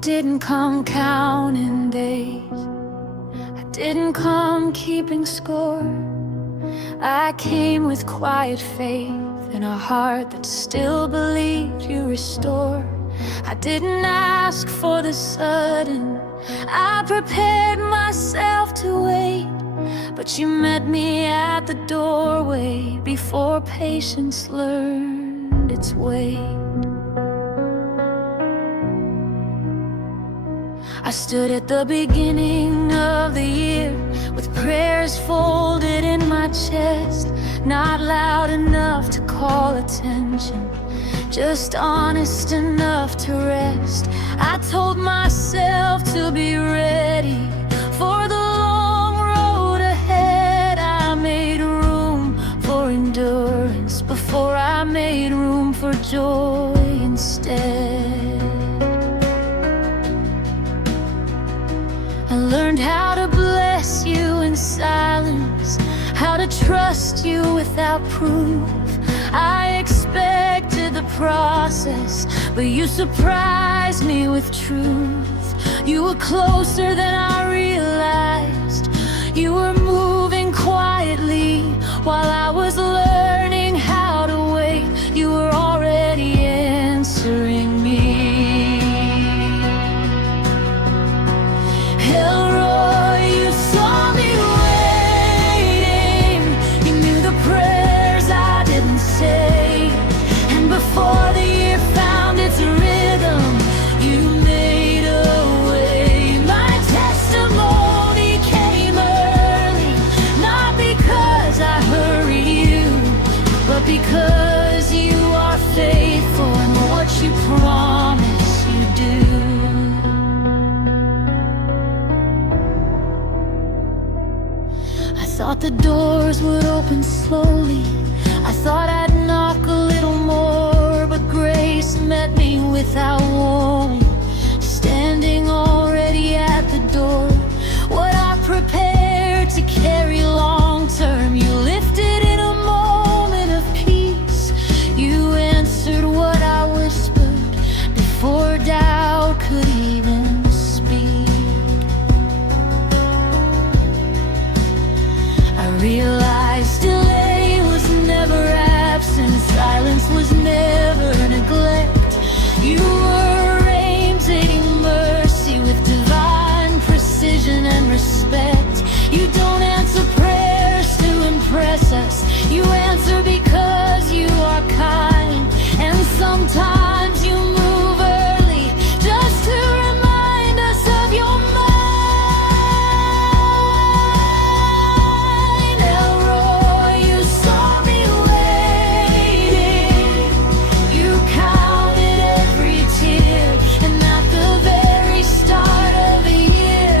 didn't come counting days, I didn't come keeping score. I came with quiet faith and a heart that still believed you restore. I didn't ask for the sudden, I prepared myself to wait. But you met me at the doorway before patience learned its way. I stood at the beginning of the year with prayers folded in my chest, not loud enough to call attention, just honest enough to rest. I told myself to be ready for the long road ahead. I made room for endurance before I made room for joy instead. I learned how to bless you in silence, how to trust you without proof. I expected the process, but you surprised me with truth. You were closer than I realized. You were moving quietly while I was learning how to wait. You were already answering me. Elroy, you saw me waiting. You knew the prayers I didn't say, and before the year found its rhythm, you made a way. My testimony came early, not because I hurried you, but because you are faithful in what you promise you do. I thought the doors would open slowly, I thought I'd knock a little more, but grace met me without warning, standing already at the door. What I prepared to carry long term, you lifted in a moment of peace. You answered what I whispered before doubt could even speak. I realized delay was never absent, silence was never neglect. You were arranging mercy with divine precision and respect. You don't answer prayers to impress us, you answer because you are kind. And sometimes you move early just to remind us of your mind. Elroy, you saw me waiting. You counted every tear, and at the very start of the year,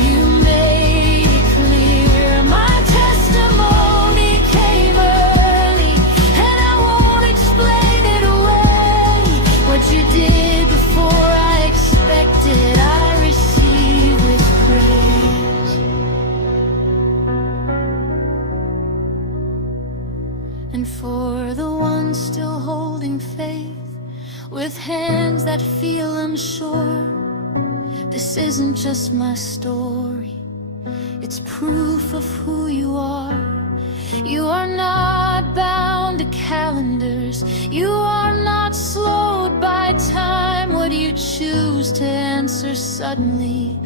you made it clear. My testimony came early, and I won't explain it away. What you did before I expected, I receive with praise. And for the ones still holding faith, with hands that feel unsure, this isn't just my story, it's proof of who you are. You are not bound to calendars, you are not slowed by time. What you choose to answer suddenly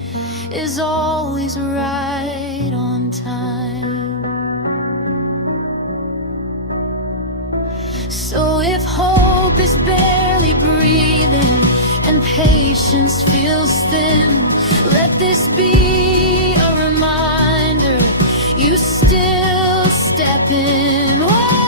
is always right on time. So if hope is barely breathing and patience feels thin, let this be a reminder, you still step in. Oh,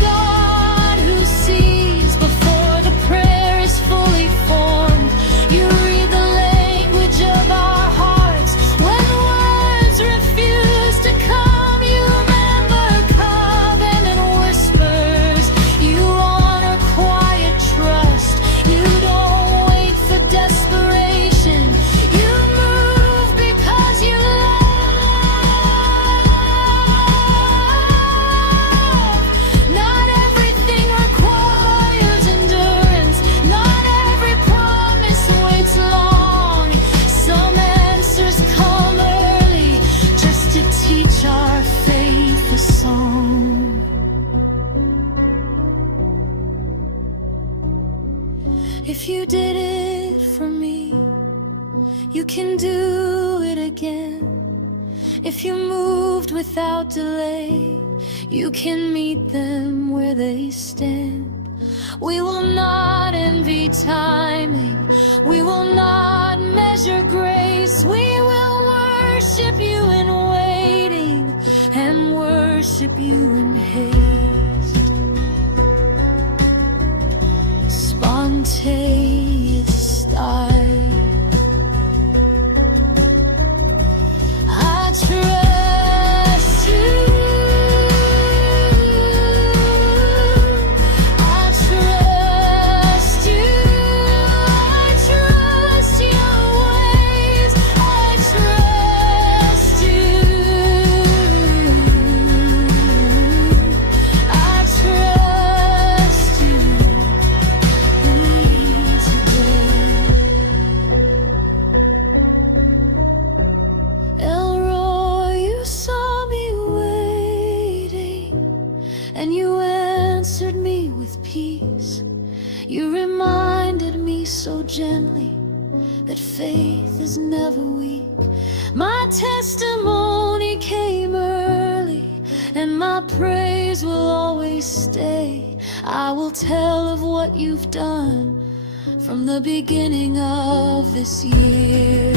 God who sees before the prayer is fully formed, you read the language of our hearts when words refuse to come. You remember covenant whispers, you honor quiet trust. You don't wait for desperation, you move because you love. you can do it again. If you moved without delay, you can meet them where they stand. We will not envy timing, we will not measure grace. We will worship you in waiting and worship you in haste. Spontaneous style, I trust you. You reminded me so gently that faith is never weak. My testimony came early, and my praise will always stay. I will tell of what you've done from the beginning of this year.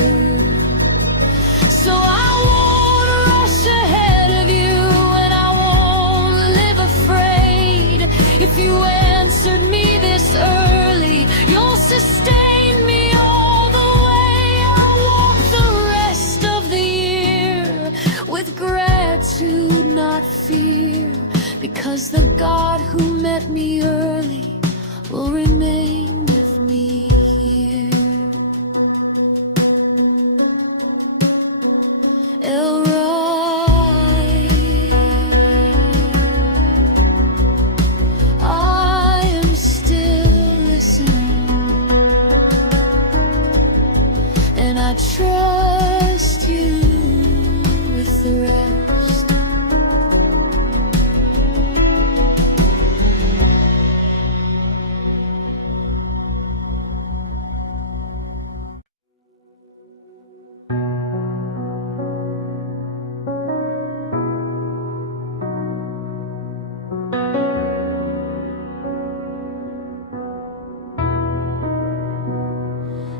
So I won't rush ahead of you, and I won't live afraid. If you answered me this early, you'll sustain me all the way. I'll walk the rest of the year with gratitude, not fear, because the God who met me early will remain with me here. El Roy, I am still listening, and I trust you with the rest.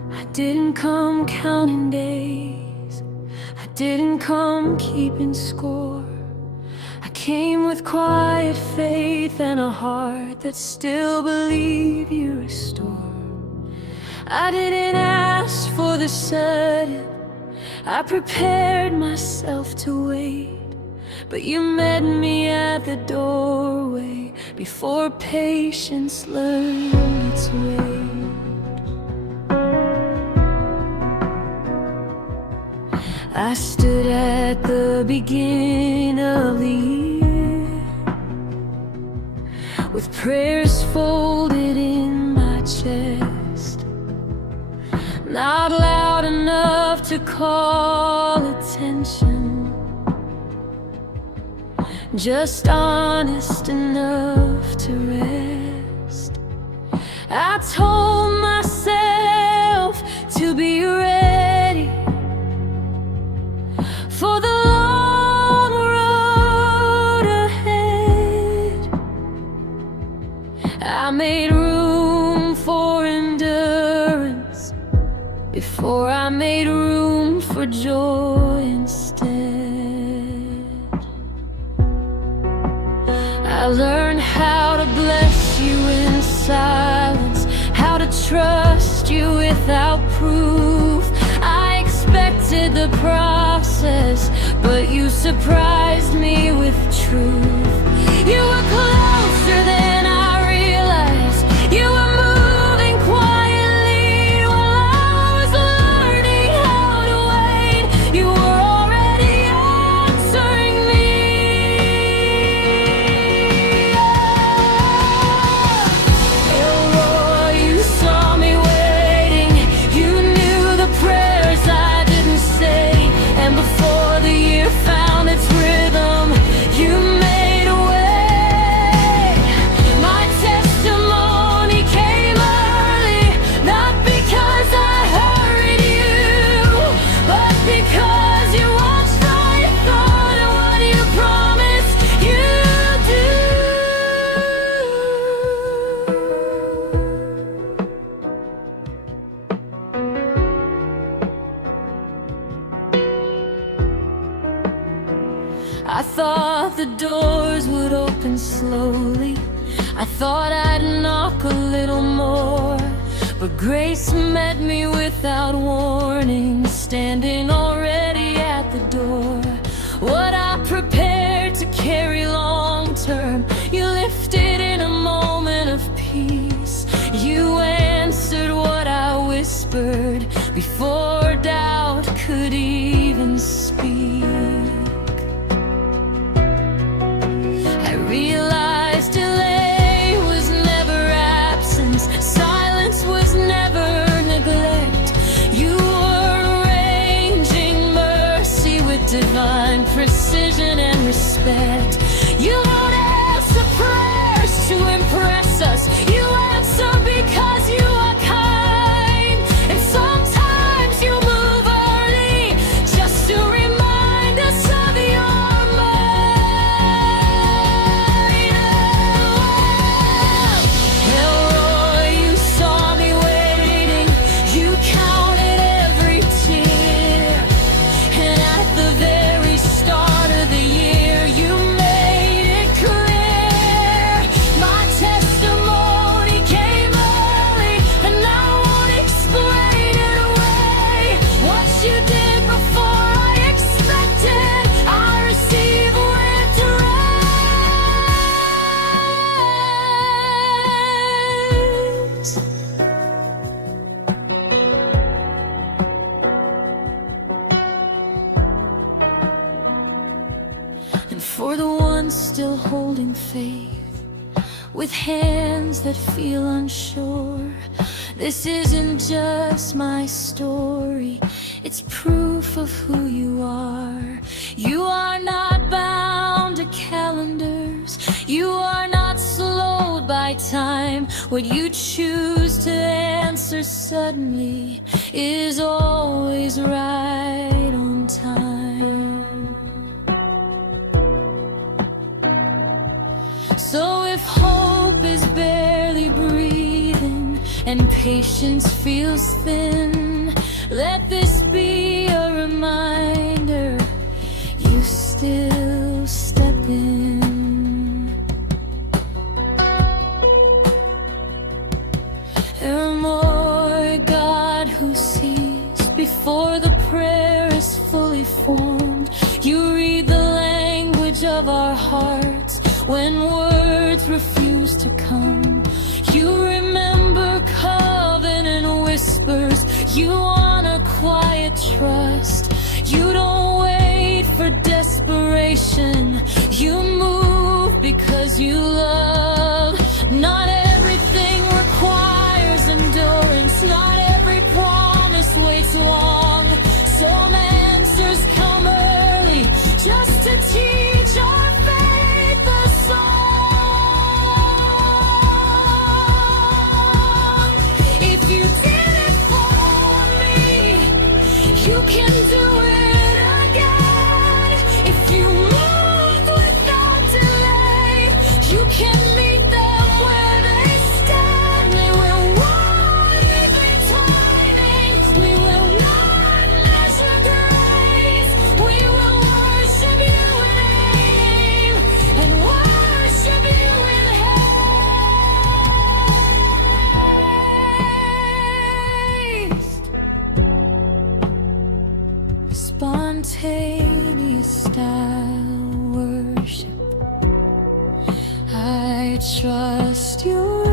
I didn't come counting days, I didn't come keeping score. I came with quiet faith and a heart that still believed you restore. I didn't ask for the sudden, I prepared myself to wait, but you met me at the doorway before patience learned its way. I stood at the beginning of the year with prayers folded in my chest, not loud enough to call attention, just honest enough to rest. I told myself to be ready for the long road ahead. I made room for endurance before I made room for joy instead. I learned how to bless you in silence, how to trust you without proof. I expected the process, but you surprised me with truth. You were closer than I realized. You were moving quietly while I was learning how to wait. You were already answering me. Elroy, you saw me waiting. You knew the prayers I didn't say, and before the year found its rhythm, you made a way. I thought the doors would open slowly. I thought I'd knock a little more, but grace met me without warning, standing already at the door. What I prepared to carry long term, you lifted in a moment of peace. You answered what I whispered before doubt could even speak. I realized delay was never absence, silence was never neglect. You were arranging mercy with divine precision and respect. You don't answer prayers to impress us. You answer because you are kind. And sometimes you move early just to remind us of your might. Elroy, you saw me waiting. You counted every tear. And at the very start of the year, you made it clear. My testimony came early, and I won't explain it away. What you did before I expected, I receive with praise. And for the ones still holding faith, with hands that feel unsure, this isn't just my story, it's proof of who you are. You are not bound to calendars, you are not slowed by time. What you choose to answer suddenly is always right on time. So if hope is barely breathing and patience feels thin, let this be a reminder you still step in. Elroy, God who sees before the prayer is fully formed. You read the language of our hearts when words refuse to come. You remember covenant whispers. You honor quiet trust. You don't wait for desperation. You move because you love. Not everything requires endurance. Not every promise waits long. Some answers come early just to teach our faith a song. If you did it for me, you can do it again. If you moved without delay, you can meet them where they stand. They will walk every timing. We will not measure grace. We will worship you in aim and worship you in haste. Spontaneous style worship. I trust your